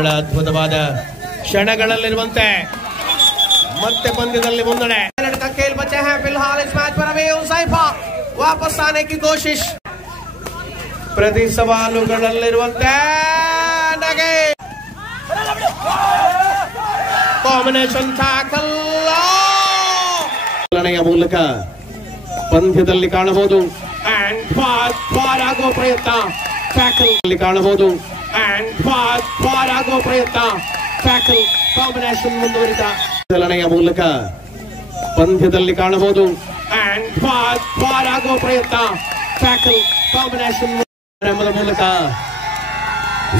ಅದ್ಭುತವಾದ ಕ್ಷಣಗಳಲ್ಲಿರುವಂತೆ ಮತ್ತೆ ಪಂದ್ಯದಲ್ಲಿ ಮುನ್ನಡೆ खेल बचे हैं फिलहाल इस मैच पर अभी उसाइफा वापस आने की कोशिश प्रति सवालुಗಳಲ್ಲಿರುವಂತೆ ನಗೆ ಕಾಂಬಿನೇಷನ್ ಟ್ಯಾಕಲ್ ಚಾಲನೆಯ ಮೂಲಕ ಪಂದ್ಯದಲ್ಲಿ ಕಾಣಬಹುದು ಅಂಡ್ ಫಾರ್ ಆಗೋ ಪ್ರಯತ್ನ ಟ್ಯಾಕಲ್ ಅಲ್ಲಿ ಕಾಣಬಹುದು ಅಂಡ್ ಫಾರ್ ಆಗೋ ಪ್ರಯತ್ನ ಟ್ಯಾಕಲ್ ಕಾಂಬಿನೇಷನ್ ಮುಂದುವರಿದ ಚಾಲನೆಯ ಮೂಲಕ ಪಂದ್ಯದಲ್ಲಿ ಕಾಣಬಹುದು ಅಂಡ್ ಫಾರ್ ಆಗೋ ಪ್ರಯತ್ನ ಟ್ಯಾಕಲ್ ಕಾಂಬಿನೇಷನ್ ಮೂಲಕ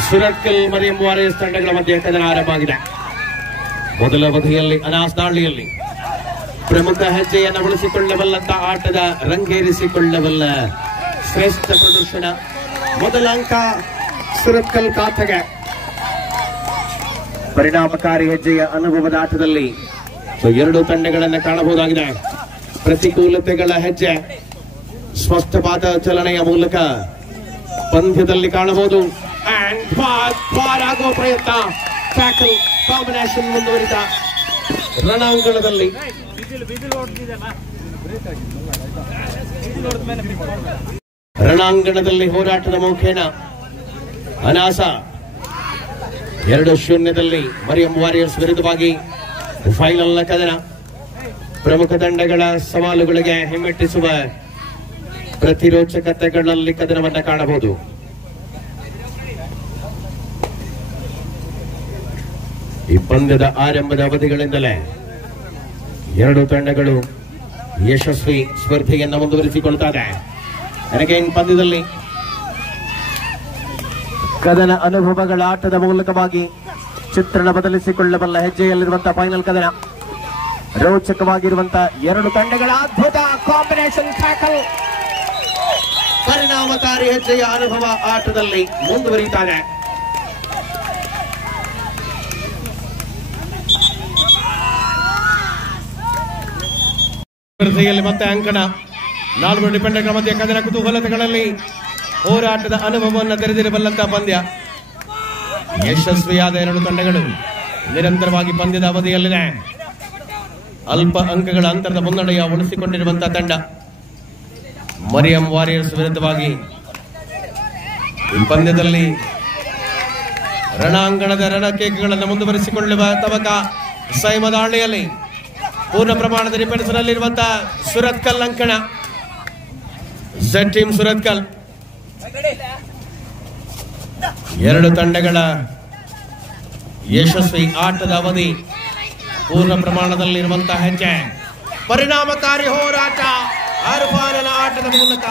ಸುರತ್ಕಲ್ ಮರಿಯಂ ವಾರಿಯರ್ಸ್ ತಂಡಗಳ ಮಧ್ಯೆ ಕದನ ಆರಂಭವಾಗಿದೆ. ಮೊದಲ ಅವಧಿಯಲ್ಲಿ ಅನಾಸ್ ದಾಳಿಯಲ್ಲಿ ಪ್ರಮುಖ ಹೆಜ್ಜೆಯನ್ನು ಉಳಿಸಿಕೊಳ್ಳಬಲ್ಲಂತ ಆಟದ ರಂಗೇರಿಸಿಕೊಳ್ಳಬಲ್ಲ ಶ್ರೇಷ್ಠ ಪ್ರದರ್ಶನ. ಮೊದಲ ಅಂಕ ಸುರತ್ಕಲ್ ಖಾತೆಗೆ. ಪರಿಣಾಮಕಾರಿ ಹೆಜ್ಜೆಯ ಅನುಭವದ ಆಟದಲ್ಲಿ ಎರಡು ತಂಡಗಳನ್ನು ಕಾಣಬಹುದಾಗಿದೆ. ಪ್ರತಿಕೂಲತೆಗಳ ಹೆಜ್ಜೆ ಸ್ಪಷ್ಟವಾದ ಚಲನೆಯ ಮೂಲಕ ಪಂದ್ಯದಲ್ಲಿ ಕಾಣಬಹುದು ಅಂಡ್ ಫಾರ್ ಆಗೋ ಪ್ರಯತ್ನ ಟ್ಯಾಕಲ್ ಕಾಂಬಿನೇಷನ್ ಮುಂದುವರಿದ ರಣಾಂಗಣದಲ್ಲಿ ಹೋರಾಟದ ಮುಖೇನ ಅನಾಸ 2-0 ಮರಿಯಂ ವಾರಿಯರ್ಸ್ ವಿರುದ್ಧವಾಗಿ ಫೈನಲ್ ನ ಕದನ. ಪ್ರಮುಖ ತಂಡಗಳ ಸವಾಲುಗಳಿಗೆ ಹಿಮ್ಮೆಟ್ಟಿಸುವ ಪ್ರತಿರೋಚಕತೆಗಳಲ್ಲಿ ಕದನವನ್ನ ಕಾಣಬಹುದು. ಈ ಪಂದ್ಯದ ಆರಂಭದ ಅವಧಿಗಳಿಂದಲೇ ಎರಡು ತಂಡಗಳು ಯಶಸ್ವಿ ಸ್ಪರ್ಧೆಯನ್ನು ಮುಂದುವರಿಸಿಕೊಳ್ತಾರೆ. ಪಂದ್ಯದಲ್ಲಿ ಕದನ ಅನುಭವಗಳ ಆಟದ ಮೂಲಕವಾಗಿ ಚಿತ್ರಣ ಬದಲಿಸಿಕೊಳ್ಳಬಲ್ಲ ಹೆಜ್ಜೆಯಲ್ಲಿರುವಂತಹ ಫೈನಲ್ ಕದನ. ರೋಚಕವಾಗಿರುವಂತಹ ಎರಡು ತಂಡಗಳ ಅದ್ಭುತ ಕಾಂಬಿನೇಷನ್ ಟ್ಯಾಕಲ್. ಪರಿಣಾಮಕಾರಿ ಹೆಜ್ಜೆಯ ಅನುಭವ ಆಟದಲ್ಲಿ ಮುಂದುವರಿಯುತ್ತಾರೆ. ಸ್ಪರ್ಧೆಯಲ್ಲಿ ಮತ್ತೆ ಅಂಕಣ. 4 ಡಿಪೆಂಡರ್ಗಳ ಮಧ್ಯೆ ಕದನ ಕುತೂಹಲತೆಗಳಲ್ಲಿ ಹೋರಾಟದ ಅನುಭವವನ್ನು ತೆರೆದಿರಬಲ್ಲಂತಹ ಪಂದ್ಯ. ಯಶಸ್ವಿಯಾದ ಎರಡು ತಂಡಗಳು ನಿರಂತರವಾಗಿ ಪಂದ್ಯದ ಅವಧಿಯಲ್ಲಿದೆ. ಅಲ್ಪ ಅಂಕಗಳ ಅಂತರದ ಮುನ್ನಡೆಯ ಉಳಿಸಿಕೊಂಡಿರುವಂತಹ ತಂಡ ಮರಿಯಂ ವಾರಿಯರ್ಸ್ ವಿರುದ್ಧವಾಗಿ ಈ ಪಂದ್ಯದಲ್ಲಿ ರಣಾಂಗಣದ ರಣಕೇಕೆಗಳನ್ನು ಮುಂದುವರಿಸಿಕೊಳ್ಳುವ ತವಕ ಸೈಮ ದಾಳಿಯಲ್ಲಿ ಪೂರ್ಣ ಪ್ರಮಾಣದ ಡಿಫೆನ್ಸ್ನಲ್ಲಿರುವಂತಹ ಸುರತ್ಕಲ್ ಅಂಕಣ. Z team Surathkal. ಎರಡು ತಂಡಗಳ ಯಶಸ್ವಿ ಆಟದ ಅವಧಿ, ಪೂರ್ಣ ಪ್ರಮಾಣದಲ್ಲಿರುವಂತಹ ಹೆಜ್ಜೆ, ಪರಿಣಾಮಕಾರಿ ಹೋರಾಟ ಅರ್ಫಾನನ ಆಟದ ಮೂಲಕ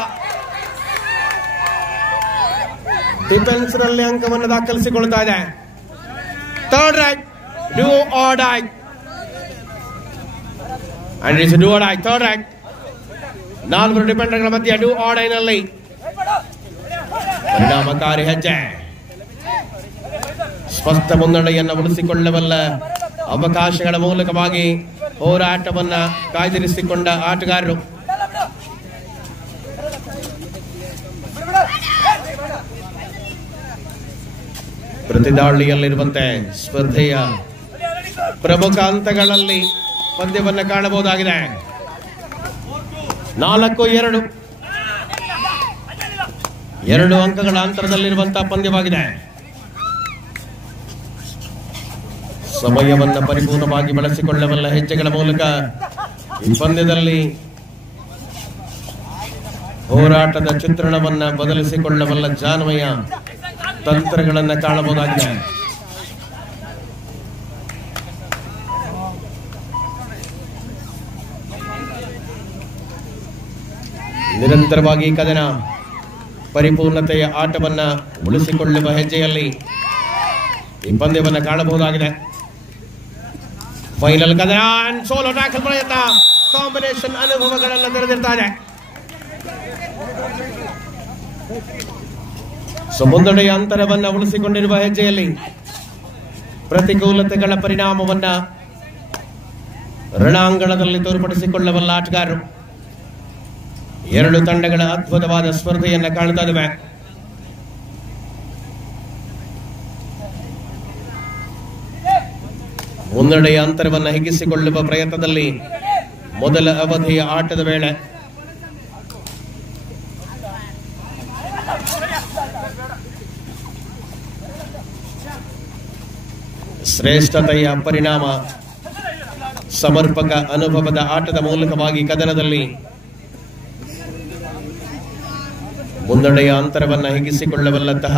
ಡಿಫೆನ್ಸ್ ನಲ್ಲಿ ಅಂಕವನ್ನು ದಾಖಲಿಸಿಕೊಳ್ತಾ ಇದೆ. Third right do or die and it's do or die. Third right 4 ಡಿಫೆಂಡರ್ಗಳ ಮಧ್ಯೆ ಡೂ ಆರ್ ಡೈ ನಲ್ಲಿ ಪರಿಣಾಮಕಾರಿ ಹೆಜ್ಜೆ, ಸ್ಪಷ್ಟ ಮುನ್ನಡೆಯನ್ನು ಉಳಿಸಿಕೊಳ್ಳಬಲ್ಲ ಅವಕಾಶಗಳ ಮೂಲಕವಾಗಿ ಹೋರಾಟವನ್ನ ಕಾಯ್ದಿರಿಸಿಕೊಂಡ ಆಟಗಾರರು. ಪ್ರತಿದಾಳಿಯಲ್ಲಿರುವಂತೆ ಸ್ಪರ್ಧೆಯ ಪ್ರಮುಖ ಹಂತಗಳಲ್ಲಿ ಪಂದ್ಯವನ್ನು ಕಾಣಬಹುದಾಗಿದೆ. 4-2 2 ಅಂಕಗಳ ಅಂತರದಲ್ಲಿರುವಂತಹ ಪಂದ್ಯವಾಗಿದೆ. ಸಮಯವನ್ನು ಪರಿಪೂರ್ಣವಾಗಿ ಬಳಸಿಕೊಳ್ಳಬಲ್ಲ ಹೆಜ್ಜೆಗಳ ಮೂಲಕ ಈ ಪಂದ್ಯದಲ್ಲಿ ಹೋರಾಟದ ಚಿತ್ರಣವನ್ನ ಬದಲಿಸಿಕೊಳ್ಳಬಲ್ಲ ಜಾನ್ಮಯ ತಂತ್ರಗಳನ್ನು ಕಾಣಬಹುದಾಗಿದೆ. ನಿರಂತರವಾಗಿ ಕದನ ಪರಿಪೂರ್ಣತೆಯ ಆಟವನ್ನ ಉಳಿಸಿಕೊಳ್ಳುವ ಹೆಜ್ಜೆಯಲ್ಲಿ ಈ ಪಂದ್ಯವನ್ನು ಕಾಣಬಹುದಾಗಿದೆ. ಫೈನಲ್ ಕದನ ಸೋಲೋ ಟ್ಯಾಕಲ್ ಪ್ರಯತ್ನ, ಕಾಂಬಿನೇಷನ್ ಅನುಭವಗಳನ್ನು ತೆರೆದಿರ್ತಾರೆ. ಮುನ್ನಡೆಯ ಅಂತರವನ್ನ ಉಳಿಸಿಕೊಂಡಿರುವ ಹೆಜ್ಜೆಯಲ್ಲಿ ಪ್ರತಿಕೂಲತೆಗಳ ಪರಿಣಾಮವನ್ನ ರಣಾಂಗಣದಲ್ಲಿ ತೋರ್ಪಡಿಸಿಕೊಳ್ಳಬಲ್ಲ ಆಟಗಾರರು. ಎರಡು ತಂಡಗಳ ಅದ್ಭುತವಾದ ಸ್ಪರ್ಧೆಯನ್ನ ಕಾಣ್ತಾ ಇದ್ದೇವೆ. ಮುನ್ನಡೆಯ ಅಂತರವನ್ನು ಹಿಗ್ಗಿಸಿಕೊಳ್ಳುವ ಪ್ರಯತ್ನದಲ್ಲಿ ಮೊದಲ ಅವಧಿಯ ಆಟದ ವೇಳೆ ಶ್ರೇಷ್ಠತೆಯ ಪರಿಣಾಮ ಸಮರ್ಪಕ ಅನುಭವದ ಆಟದ ಮೂಲಕವಾಗಿ ಕದನದಲ್ಲಿ ಮುನ್ನಡೆಯ ಅಂತರವನ್ನು ಹಿಗ್ಗಿಸಿಕೊಳ್ಳಬಲ್ಲಂತಹ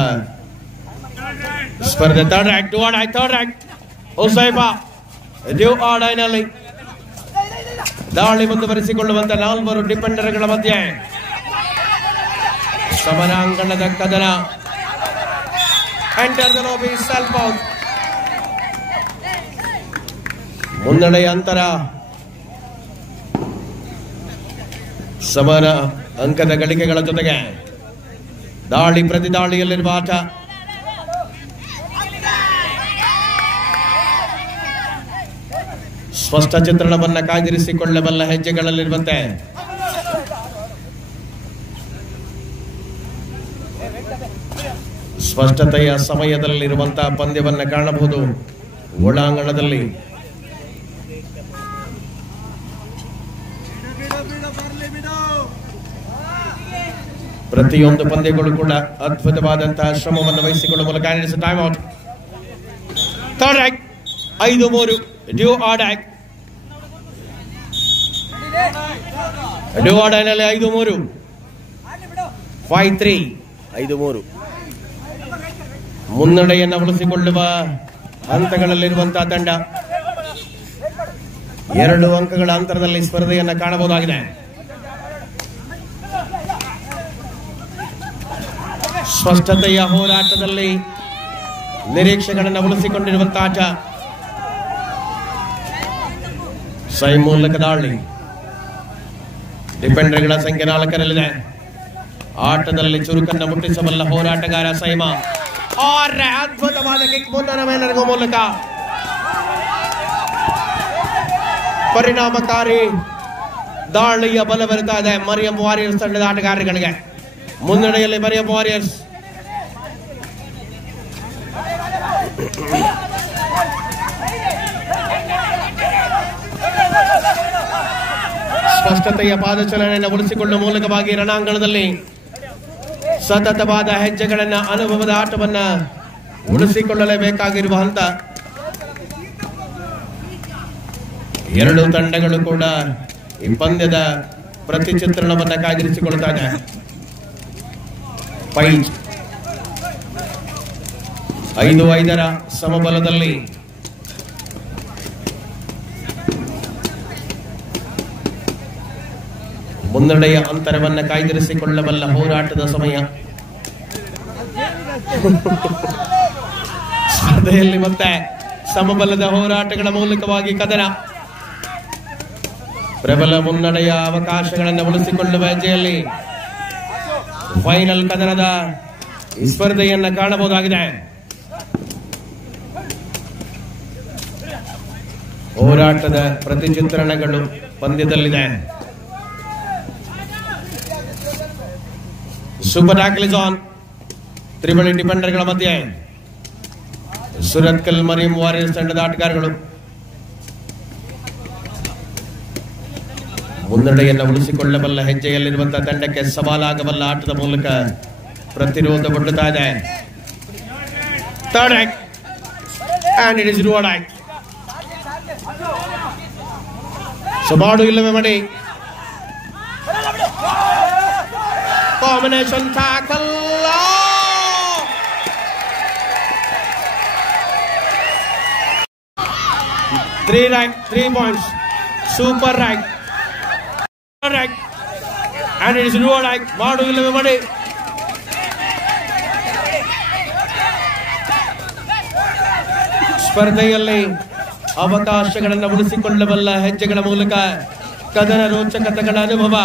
ಸ್ಪರ್ಧೆ. ಥರ್ಡ್ ರ್ಯಾಂಕ್ ಹುಸೈಬಾ ಡ್ಯೂಆರ್ಡೈನಲ್ಲಿ ದಾಳಿ ಮುಂದುವರಿಸಿಕೊಳ್ಳುವಂತ 4 ಡಿಫೆಂಡರ್ಗಳ ಮಧ್ಯೆ ಸಮರಾಂಗಣದ ಕದನ. Enter the lobby, self out. ಮುನ್ನಡೆಯ ಅಂತರ ಸಮಾನ ಅಂಕದ ಗಳಿಕೆಗಳ ಜೊತೆಗೆ ದಾಳಿ ಪ್ರತಿ ದಾಳಿಯಲ್ಲಿರುವ ಆಟ. ಸ್ಪಷ್ಟ ಚಿತ್ರಣವನ್ನ ಕಾಯ್ದಿರಿಸಿಕೊಳ್ಳಬಲ್ಲ ಹೆಜ್ಜೆಗಳಲ್ಲಿರುವಂತೆ ಸ್ಪಷ್ಟತೆಯ ಸಮಯದಲ್ಲಿರುವಂತಹ ಪಂದ್ಯವನ್ನ ಕಾಣಬಹುದು ಒಳಾಂಗಣದಲ್ಲಿ. ಪ್ರತಿಯೊಂದು ಪಂದ್ಯಗಳು ಕೂಡ ಅದ್ಭುತವಾದಂತಹ ಶ್ರಮವನ್ನು ವಹಿಸಿಕೊಳ್ಳುವ ಮೂಲಕ ಟೈಮ್ ಔಟ್. ಥರ್ಡ್ ರ್ಯಾಂಕ್ 5-3 ಡ್ಯೂಆರ್ಡೈನಲ್ಲಿ 5-3 5-3 5-3 ಮುನ್ನಡೆಯನ್ನು ಉಳಿಸಿಕೊಳ್ಳುವ ಹಂತಗಳಲ್ಲಿರುವಂತಹ ತಂಡ 2 ಅಂಕಗಳ ಅಂತರದಲ್ಲಿ ಸ್ಪರ್ಧೆಯನ್ನು ಕಾಣಬಹುದಾಗಿದೆ. ಸ್ಪಷ್ಟತೆಯ ಹೋರಾಟದಲ್ಲಿ ನಿರೀಕ್ಷೆಗಳನ್ನು ಉಳಿಸಿಕೊಂಡಿರುವಂತಹ ಆಟ. ಸೈ ಮೂಲಕ ದಾಳಿ. ಡಿಫೆಂಡರ್ಗಳ ಸಂಖ್ಯೆ 4ರಲ್ಲಿದೆ. ಆಟದಲ್ಲಿ ಚುರುಕನ್ನು ಮುಟ್ಟಿಸಬಲ್ಲ ಹೋರಾಟಗಾರ ಸೈಮಾ. ಅದ್ಭುತವಾದ ಕಿಕ್ ಮುಂದನ ಮೇಲೆರಗುವ ಮೂಲಕ ಪರಿಣಾಮಕಾರಿ ದಾಳಿಯ ಬಲ ಬರುತ್ತಾ ಇದೆ ಮರಿಯಂ ವಾರಿಯರ್ಸ್ ತಂಡದ ಆಟಗಾರರಿಗೆ. ಮುನ್ನಡೆಯಲ್ಲಿ ಮರಿಯಂ ವಾರಿಯರ್ಸ್. ಸ್ಪಷ್ಟತೆಯ ಪಾದಚಲನೆಯನ್ನು ಉಳಿಸಿಕೊಳ್ಳುವ ಮೂಲಕವಾಗಿ ರಣಾಂಗಣದಲ್ಲಿ ಸತತವಾದ ಹೆಜ್ಜೆಗಳನ್ನ ಅನುಭವದ ಆಟವನ್ನ ಉಳಿಸಿಕೊಳ್ಳಲೇಬೇಕಾಗಿರುವ ಹಂತ. 2 ತಂಡಗಳು ಕೂಡ ಈ ಪಂದ್ಯದ ಪ್ರತಿ ಚಿತ್ರಣವನ್ನ ಕಾಯ್ದಿರಿಸಿಕೊಳ್ತಾ ಇದೆ. 5-5 ಸಮಬಲದಲ್ಲಿ ಮುನ್ನಡೆಯ ಅಂತರವನ್ನ ಕಾಯ್ದಿರಿಸಿಕೊಳ್ಳಬಲ್ಲ ಹೋರಾಟದ ಸಮಯ. ಸ್ಪರ್ಧೆಯಲ್ಲಿ ಮತ್ತೆ ಸಮಬಲದ ಹೋರಾಟಗಳ ಮೂಲಕವಾಗಿ ಕದನ. ಪ್ರಬಲ ಮುನ್ನಡೆಯ ಅವಕಾಶಗಳನ್ನು ಉಳಿಸಿಕೊಳ್ಳುವ ಹೆಜ್ಜೆಯಲ್ಲಿ ಫೈನಲ್ ಕದನದ ಈ ಸ್ಪರ್ಧೆಯನ್ನ ಕಾಣಬಹುದಾಗಿದೆ. ಹೋರಾಟದ ಪ್ರತಿ ಚಿತ್ರಣಗಳು ಪಂದ್ಯದಲ್ಲಿದೆ. Super tackle on. ತ್ರಿಬಳಿ ಡಿಫೆಂಡರ್ಗಳ ಮಧ್ಯೆ ಸುರತ್ಕಲ್ ಮರಿಯಂ ವಾರಿಯರ್ಸ್ ತಂಡದ ಆಟಗಾರರು ಮುನ್ನಡೆಯನ್ನು ಉಳಿಸಿಕೊಳ್ಳಬಲ್ಲ ಹೆಜ್ಜೆಯಲ್ಲಿರುವಂತಹ ತಂಡಕ್ಕೆ ಸವಾಲಾಗಬಲ್ಲ ಆಟದ ಮೂಲಕ ಪ್ರತಿರೋಧಗೊಳ್ಳುತ್ತಾ ಇದೆ. Third rank and it is do or die. So ಮಾಡು ಇಲ್ಲವೇ ಮಾಡಿ. Combination tackle. 3 rank, 3 points. Super rank. Rank. And it is ಡ್ಯೂಆರ್ಡೈ. ಮಾಡು ಇಲ್ಲವೇ ಮಾಡಿ. ಸ್ಪರ್ಧೆಯಲ್ಲಿ ಅವಕಾಶಗಳನ್ನು ಉಳಿಸಿಕೊಳ್ಳಬಲ್ಲ ಹೆಜ್ಜೆಗಳ ಮೂಲಕ ಕದನ ರೋಚಕತೆಗಳ ಅನುಭವ.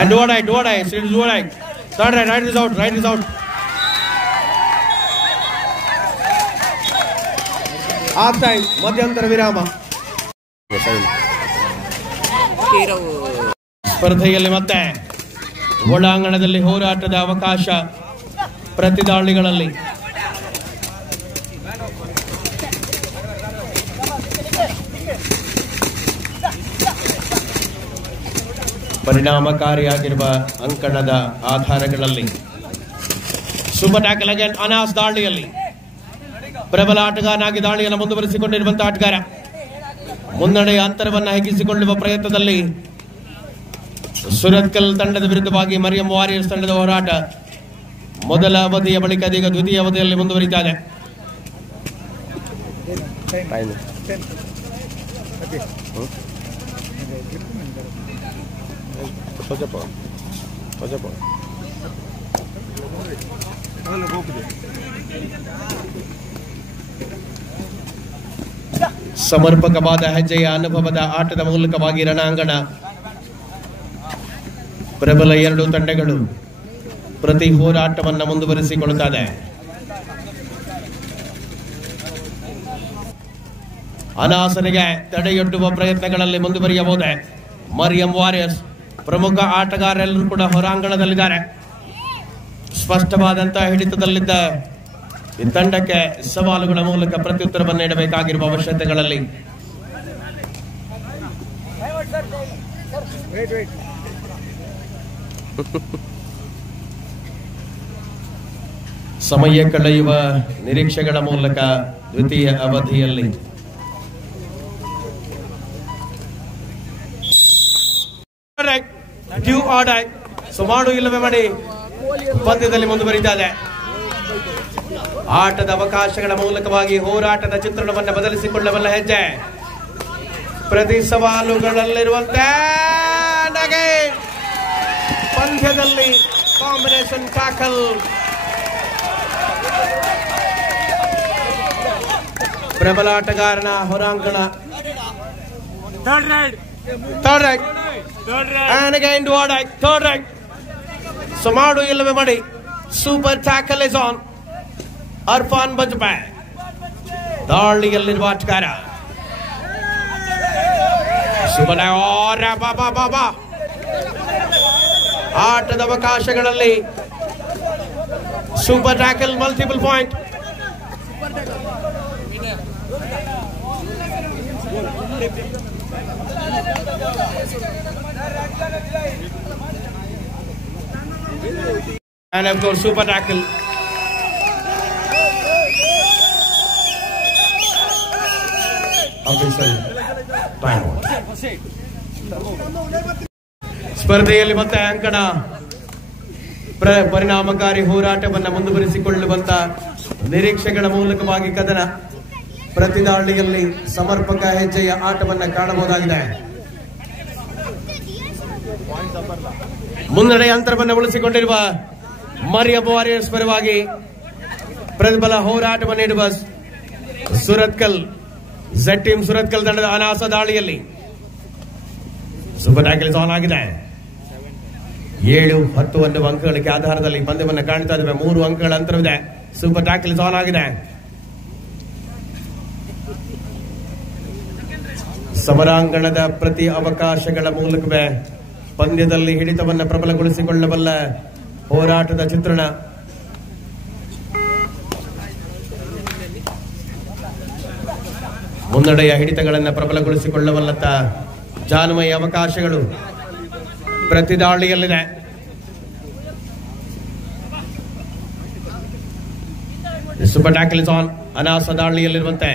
And ಡ್ಯೂಆರ್ಡೈ. Third right is out. Half time, ಮಧ್ಯಂತರ ವಿರಾಮ. ಸ್ಪರ್ಧೆಯಲ್ಲಿ ಮತ್ತೆ ಒಳಾಂಗಣದಲ್ಲಿ ಹೋರಾಟದ ಅವಕಾಶ ಪ್ರತಿದಾಳಿಗಳಲ್ಲಿ. ಪರಿಣಾಮಕಾರಿಯಾಗಿರುವ ಅಂಕಣದ ಆಧಾರಗಳಲ್ಲಿ. ಸೂಪರ್ ಟ್ಯಾಕಲ್ ಅಗೇನ್ ಅನಾಸ್ ದಾಳಿಯಲ್ಲಿ ಪ್ರಬಲ ಆಟಗಾರನಾಗಿ ದಾಳಿಯನ್ನು ಮುಂದುವರಿಸಿಕೊಂಡಿರುವಂತಹ ಆಟಗಾರ. ಮುನ್ನಡೆಯ ಅಂತರವನ್ನು ಹೆಚ್ಚಿಸಿಕೊಳ್ಳುವ ಪ್ರಯತ್ನದಲ್ಲಿ ಸುರತ್ಕಲ್ ತಂಡದ ವಿರುದ್ಧವಾಗಿ ಮರಿಯಂ ವಾರಿಯರ್ಸ್ ತಂಡದ ಹೋರಾಟ ಮೊದಲ ಅವಧಿಯ ಬಳಿಕ ಇದೀಗ ದ್ವಿತೀಯ ಅವಧಿಯಲ್ಲಿ ಮುಂದುವರಿತಾ ಇದೆ. ಸಮರ್ಪಕವಾದ ಹೆಜ್ಜೆಯ ಅನುಭವದ ಆಟದ ಮೂಲಕವಾಗಿ ರಣಾಂಗಣ ಪ್ರಬಲ ಎರಡು ತಂಡಗಳು ಪ್ರತಿ ಹೋರಾಟವನ್ನು ಮುಂದುವರಿಸಿಕೊಳ್ಳುತ್ತದೆ. ಅನಾಸನಿಗೆ ತಡೆಯೊಡ್ಡುವ ಪ್ರಯತ್ನಗಳಲ್ಲಿ ಮುಂದುವರಿಯಬಹುದೇ. ಮರಿಯಂ ವಾರಿಯರ್ಸ್ ಪ್ರಮುಖ ಆಟಗಾರರೆಲ್ಲರೂ ಕೂಡ ಹೊರಾಂಗಣದಲ್ಲಿದ್ದಾರೆ. ಸ್ಪಷ್ಟವಾದಂತಹ ಹಿಡಿತದಲ್ಲಿದ್ದ ಈ ತಂಡಕ್ಕೆ ಸವಾಲುಗಳ ಮೂಲಕ ಪ್ರತ್ಯುತ್ತರವನ್ನು ನೀಡಬೇಕಾಗಿರುವ ಅವಶ್ಯಕತೆಗಳಲ್ಲಿ ಸಮಯ ಕಳೆಯುವ ನಿರೀಕ್ಷೆಗಳ ಮೂಲಕ ದ್ವಿತೀಯ ಅವಧಿಯಲ್ಲಿ ಮಾಡು ಇಲ್ಲವೇ ಮಾಡಿ ಪಂದ್ಯದಲ್ಲಿ ಮುಂದುವರಿದಿದೆ. ಆಟದ ಅವಕಾಶಗಳ ಮೂಲಕವಾಗಿ ಹೋರಾಟದ ಚಿತ್ರಣವನ್ನು ಬದಲಿಸಿಕೊಳ್ಳಬಲ್ಲ ಹೆಜ್ಜೆ ಪ್ರತಿ ಸವಾಲುಗಳಲ್ಲಿರುವಂತೆ ಪಂದ್ಯದಲ್ಲಿ ಕಾಂಬಿನೇಷನ್ ಟ್ಯಾಕಲ್ ಪ್ರಬಲ ಆಟಗಾರನ ಹೊರಾಂಗಣ third right and again third right so ಮಾಡು ಇಲ್ಲವೇ ಮಾಡಿ super tackle is on. Arfan ಬಜ್ಬಾಯ್ ದಾಳಿಯಲ್ಲಿರುವ ಆಟಗಾರ ಆಟದ ಅವಕಾಶಗಳಲ್ಲಿ super tackle multiple point. And of course super tackle. ಸ್ಪರ್ಧೆಯಲ್ಲಿ ಮತ್ತೆ ಅಂಕಣ ಪರಿಣಾಮಕಾರಿ ಹೋರಾಟವನ್ನು ಮುಂದುವರಿಸಿಕೊಳ್ಳುವಂತ ನಿರೀಕ್ಷೆಗಳ ಮೂಲಕವಾಗಿ ಕದನ ಪ್ರತಿದಾಳಿಯಲ್ಲಿ ಸಮರ್ಪಕ ಹೆಜ್ಜೆಯ ಆಟವನ್ನು ಕಾಣಬಹುದಾಗಿದೆ. ಮುನ್ನಡೆಯ ಅಂತರವನ್ನು ಉಳಿಸಿಕೊಂಡಿರುವ ಮರಿಯಂ ವಾರಿಯರ್ಸ್ ಪರವಾಗಿ ಪ್ರಬಲ ಹೋರಾಟವನ್ನು ನೀಡುವ ಸುರತ್ಕಲ್ ಝೆಡ್ ಟೀಮ್ ಸುರತ್ಕಲ್ ತಂಡದ ಅನಾಸ ದಾಳಿಯಲ್ಲಿ ಸೂಪರ್ ಟ್ಯಾಕಲ್ ಆನ್ ಆಗಿದೆ. 7-10 ಅನ್ನುವ ಅಂಕಗಳಿಗೆ ಆಧಾರದಲ್ಲಿ ಪಂದ್ಯವನ್ನು ಕಾಣ್ತಾ ಇದ್ದೇವೆ. 3 ಅಂಕಗಳ ಅಂತರವಿದೆ. ಸೂಪರ್ ಟ್ಯಾಕಲ್ ಆನ್ ಆಗಿದೆ. ಸಮರಾಂಗಣದ ಪ್ರತಿ ಅವಕಾಶಗಳ ಮೂಲಕವೇ ಪಂದ್ಯದಲ್ಲಿ ಹಿಡಿತವನ್ನು ಪ್ರಬಲಗೊಳಿಸಿಕೊಳ್ಳಬಲ್ಲ ಹೋರಾಟದ ಚಿತ್ರಣ. ಮುನ್ನಡೆಯ ಹಿಡಿತಗಳನ್ನು ಪ್ರಬಲಗೊಳಿಸಿಕೊಳ್ಳಬಲ್ಲಂತ ಜಾನ್ಮಯ ಅವಕಾಶಗಳು ಪ್ರತಿದಾಳಿಯಲ್ಲಿದೆ. ಸೂಪರ್ ಟ್ಯಾಕಲ್ ಆನ್ ಅನಾಸ ದಾಳಿಯಲ್ಲಿರುವಂತೆ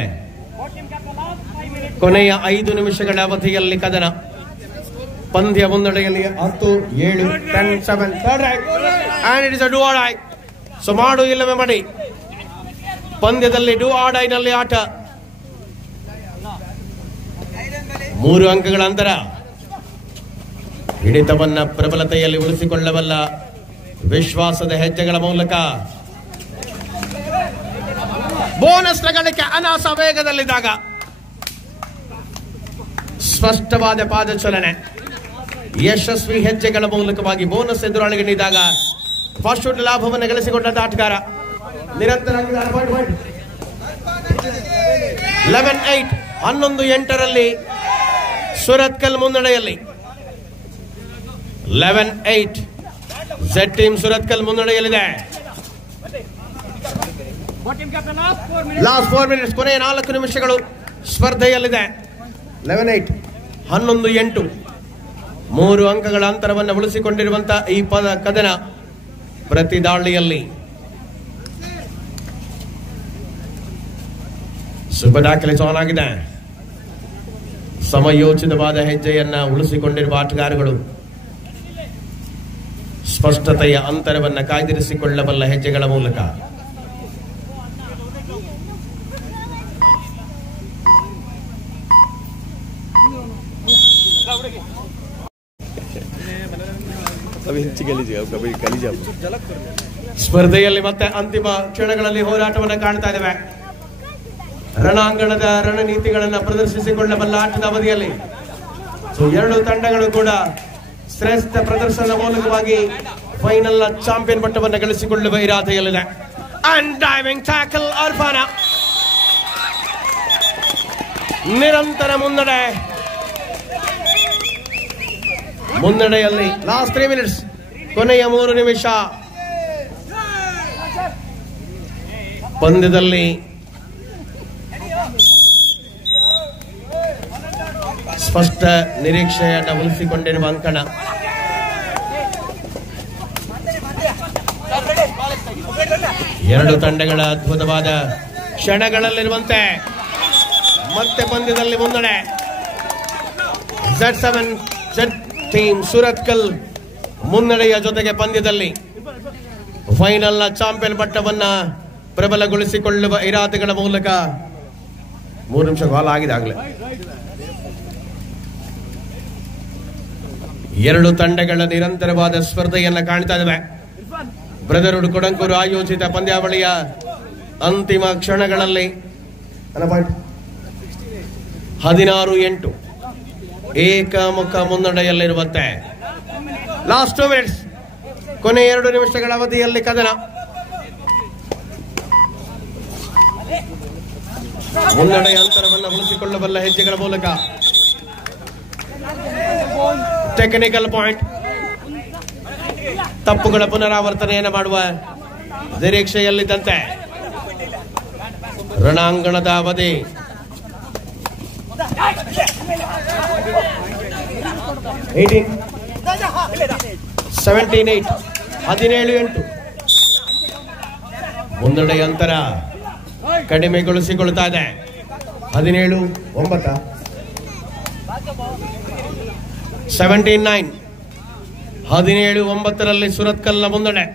ಕೊನೆಯ 5 ನಿಮಿಷಗಳ ಅವಧಿಯಲ್ಲಿ ಕದನ. ಪಂದ್ಯ ಮುನ್ನಡೆಯಲ್ಲಿ 10-7 10-7 and it is a do or die. So ಮಾಡು ಇಲ್ಲವೇ ಮಾಡಿ ಪಂದ್ಯದಲ್ಲಿ ಡೂ ಆರ್ ಡೈ ನಲ್ಲಿ ಆಟ. 3 ಅಂಕಗಳ ಅಂತರ. ಹಿಡಿತವನ್ನ ಪ್ರಬಲತೆಯಲ್ಲಿ ಉಳಿಸಿಕೊಳ್ಳಬಲ್ಲ ವಿಶ್ವಾಸದ ಹೆಜ್ಜೆಗಳ ಮೂಲಕ ಬೋನಸ್ ಗಳಿಕೆ ಅನಾಸ ವೇಗದಲ್ಲಿದ್ದಾಗ ಸ್ಪಷ್ಟವಾದ ಪಾದಚಲನೆ ಯಶಸ್ವಿ ಹೆಜ್ಜೆಗಳ ಮೂಲಕವಾಗಿ ಬೋನಸ್ ಎದುರಾಳಿಗೆ ನೀಡಿದಾಗ ಫಸ್ಟ್ ಶೂಟ್ ಲಾಭವನ್ನು ಗಳಿಸಿಕೊಂಡ ಆಟಗಾರ. ನಿರಂತರ 11-8 11-8 ಸುರತ್ಕಲ್ ಮುನ್ನಡೆಯಲ್ಲಿ 11-8 ಝೆಡ್ ಟೀಮ್ ಸುರತ್ಕಲ್ ಮುನ್ನಡೆಯಲ್ಲಿದೆ. ಲಾಸ್ಟ್ 4 ಮಿನಿಟ್ಸ್, ಕೊನೆಯ 4 ನಿಮಿಷಗಳು ಸ್ಪರ್ಧೆಯಲ್ಲಿದೆ. 11-8, 11-8, 3 ಅಂಕಗಳ ಅಂತರವನ್ನು ಉಳಿಸಿಕೊಂಡಿರುವಂತಹ ಈ ಕದನ ಪ್ರತಿ ದಾಳಿಯಲ್ಲಿ ಶುಭ ದಾಖಲೆ ಆನ್ ಆಗಿದೆ. ಸಮಯೋಚಿತವಾದ ಹೆಜ್ಜೆಯನ್ನ ಉಳಿಸಿಕೊಂಡಿರುವ ಆಟಗಾರರು ಸ್ಪಷ್ಟತೆಯ ಅಂತರವನ್ನು ಕಾಯ್ದಿರಿಸಿಕೊಳ್ಳಬಲ್ಲ ಹೆಜ್ಜೆಗಳ ಮೂಲಕ ಸ್ಪರ್ಧೆಯಲ್ಲಿ ಮತ್ತೆ ಅಂತಿಮ ಕ್ಷಣಗಳಲ್ಲಿ ಹೋರಾಟವನ್ನು ಕಾಣ್ತಾ ಇದ್ದೇವೆ. ರಣಾಂಗಣದ ರಣನೀತಿಗಳನ್ನು ಪ್ರದರ್ಶಿಸಿಕೊಳ್ಳಬಲ್ಲ ಆಟದ ಅವಧಿಯಲ್ಲಿ ಎರಡು ತಂಡಗಳು ಕೂಡ ಶ್ರೇಷ್ಠ ಪ್ರದರ್ಶನದ ಮೂಲಕವಾಗಿ ಫೈನಲ್ ಚಾಂಪಿಯನ್ ಪಟ್ಟವನ್ನು ಗಳಿಸಿಕೊಳ್ಳುವ ಇರಾದೆಯಲ್ಲಿದೆ. ಅಂಡ್ ಡೈವಿಂಗ್ ಟ್ಯಾಕಲ್ ಅರ್ಫಾನ ನಿರಂತರ ಮುನ್ನಡೆಯಲ್ಲಿ. ಲಾಸ್ಟ್ 3 ಮಿನಿಟ್ಸ್, ಕೊನೆಯ 3 ನಿಮಿಷ ಪಂದ್ಯದಲ್ಲಿ ಸ್ಪಷ್ಟ ನಿರೀಕ್ಷೆಯನ್ನು ಉಳಿಸಿಕೊಂಡಿರುವ ಅಂಕಣ. ಎರಡು ತಂಡಗಳ ಅದ್ಭುತವಾದ ಕ್ಷಣಗಳಲ್ಲಿರುವಂತೆ ಮತ್ತೆ ಪಂದ್ಯದಲ್ಲಿ ಮುನ್ನಡೆ. ಝೆಡ್ ಟೀಮ್ ಸುರತ್ಕಲ್ ಮುನ್ನಡೆಯ ಜೊತೆಗೆ ಪಂದ್ಯದಲ್ಲಿ ಫೈನಲ್ ನ ಚಾಂಪಿಯನ್ ಪಟ್ಟವನ್ನ ಪ್ರಬಲಗೊಳಿಸಿಕೊಳ್ಳುವ ಇರಾದೆಗಳ ಮೂಲಕ 3 ನಿಮಿಷ ಗಾಲ್ ಆಗಿದೆ ಆಗಲೇ. ಎರಡು ತಂಡಗಳ ನಿರಂತರವಾದ ಸ್ಪರ್ಧೆಯನ್ನ ಕಾಣ್ತಾ ಇದ್ದೇವೆ. ಬ್ರದರ್ಹುಡ್ ಕೊಡಂಕೂರು ಆಯೋಜಿತ ಪಂದ್ಯಾವಳಿಯ ಅಂತಿಮ ಕ್ಷಣಗಳಲ್ಲಿ 16-8 ಏಕಮುಖ ಮುನ್ನಡೆಯಲ್ಲಿರುವಂತೆ. ಲಾಸ್ಟ್ 2 ಮಿನಿಟ್ಸ್, ಕೊನೆ 2 ನಿಮಿಷಗಳ ಅವಧಿಯಲ್ಲಿ ಕದನ. ಮುನ್ನಡೆಯ ಅಂತರವನ್ನು ಉಳಿಸಿಕೊಳ್ಳಬಲ್ಲ ಹೆಜ್ಜೆಗಳ ಮೂಲಕ ಟೆಕ್ನಿಕಲ್ ಪಾಯಿಂಟ್, ತಪ್ಪುಗಳ ಪುನರಾವರ್ತನೆಯನ್ನು ಮಾಡುವ ನಿರೀಕ್ಷೆಯಲ್ಲಿದ್ದಂತೆ ರಣಾಂಗಣದ ಅವಧಿ 17-8, 17-8. ಮುನ್ನಡೆಯ ಅಂತರ ಕಡಿಮೆಗೊಳಿಸಿಕೊಳ್ತಾ ಇದೆ. 17-9, 17-9, 17-9ರಲ್ಲಿ ಸುರತ್ಕಲ್ನ ಮುನ್ನಡೆ.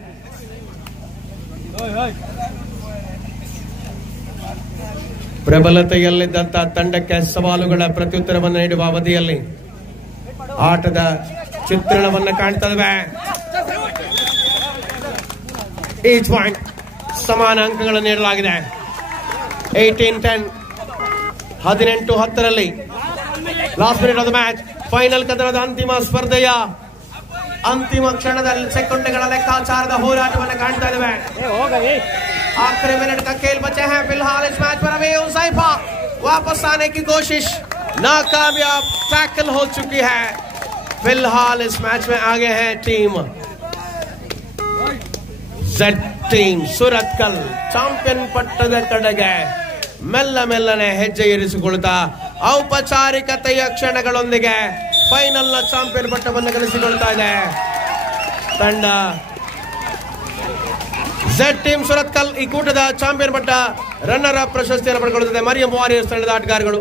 ಪ್ರಬಲತೆಯಲ್ಲಿದ್ದಂತಹ ತಂಡಕ್ಕೆ ಸವಾಲುಗಳ ಪ್ರತ್ಯುತ್ತರವನ್ನು ನೀಡುವ ಅವಧಿಯಲ್ಲಿ ಆಟದ ಚಿತ್ರಣವನ್ನು ಕಾಣ್ತಾ ಇದ್ದೇವೆ. ಈಚ್ ಪಾಯಿಂಟ್ ಸಮಾನ ಅಂಕಗಳನ್ನು ನೀಡಲಾಗಿದೆ. 18-10, 18-10ರಲ್ಲಿ last minute of the match. Final ಕದನದ ಅಂತಿಮ ಸ್ಪರ್ಧೆಯ ಅಂತಿಮ ಕ್ಷಣದಲ್ಲಿ ಸೆಕೆಂಡ್ಗಳ ಲೆಕ್ಕಾಚಾರದ ಹೋರಾಟವನ್ನು ಕಾಣ್ತಾ ಇದ್ದೇವೆ. आखिरी मिनट का खेल बचे हैं. फिलहाल इस मैच पर अभी उज़ैफा वापस आने की कोशिश नाकामयाब, टैकल हो चुकी है. फिलहाल इस मैच में आगे है team Z team Surathkal. Champion ಪಟ್ಟದ ಕಡೆಗೆ ಮೆಲ್ಲನೆ ಹೆಜ್ಜೆ ಇರಿಸಿಕೊಳ್ತಾ ಔಪಚಾರಿಕತೆಯ ಕ್ಷಣಗಳೊಂದಿಗೆ ಫೈನಲ್ ನ ಚಾಂಪಿಯನ್ ಪಟ್ಟವನ್ನು ಗಳಿಸಿಕೊಳ್ತಾ ಇದೆ ತಂಡ ಝೆಡ್ ಟೀಮ್ ಸುರತ್ಕಲ್. ಈ ಕೂಟದ ಚಾಂಪಿಯನ್ ಪಟ್ಟ ರನ್ನರ್ ಅಪ್ ಪ್ರಶಸ್ತಿಯನ್ನು ಪಡೆದುಕೊಳ್ಳುತ್ತದೆ ಮರಿಯಂ ವಾರಿಯರ್ಸ್ ತಂಡದ ಆಟಗಾರಗಳು.